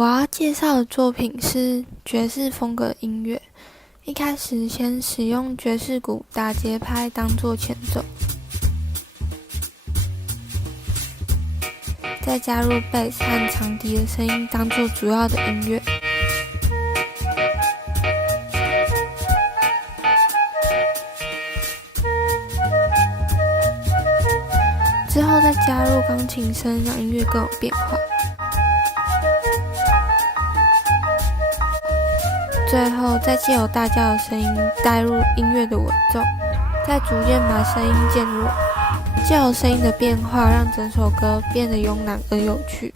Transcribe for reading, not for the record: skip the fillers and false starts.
我要介绍的作品是爵士风格音乐。一开始先使用爵士鼓打节拍当作前奏，再加入贝斯和长笛的声音当作主要的音乐。之后再加入钢琴声，让音乐更有变化。最后再借由大叫的声音带入音乐的稳重，再逐渐把声音渐弱，借由声音的变化让整首歌变得慵懒而有趣。